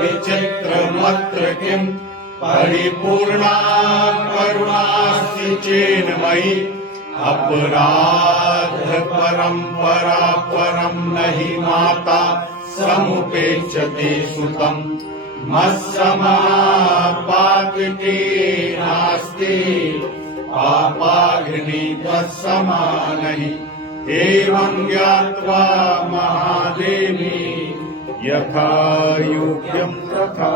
विचित्रमत्र किम् परिपूर्णा करुणासि चेन्मयि अपराध परम्परा परम् नहि माता समुपेक्षते सुतम् मत्समापातकी नास्ति पापाग्नि तत्समा नहि एवं ज्ञात्वा महादेवी यथा योग्यं तथा